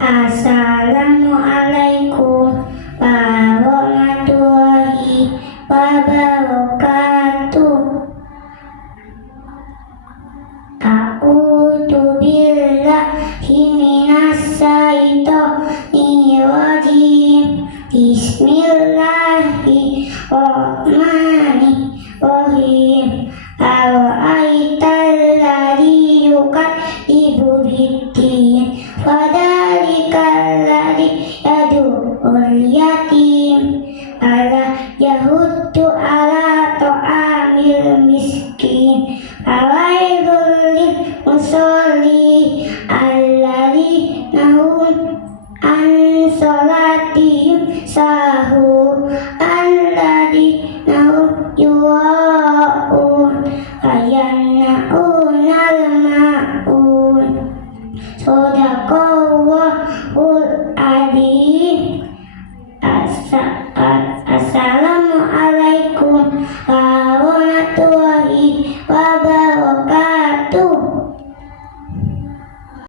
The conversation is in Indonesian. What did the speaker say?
Assalamualaikum warahmatullahi wabarakatuh. A'udzu billahi minas syaitonir rajim. Bismillahirrahmanirrahim. Ara'aital ladzi yukadzibu biddin fadzalikal ladzi yad'ul yatim ala yahuddu ala ta'amil miskin awailul lil musolli alladzina hum an sholatihim sahun alladzina hum yura'un ayanna'unal ma'un. Shadaqallahu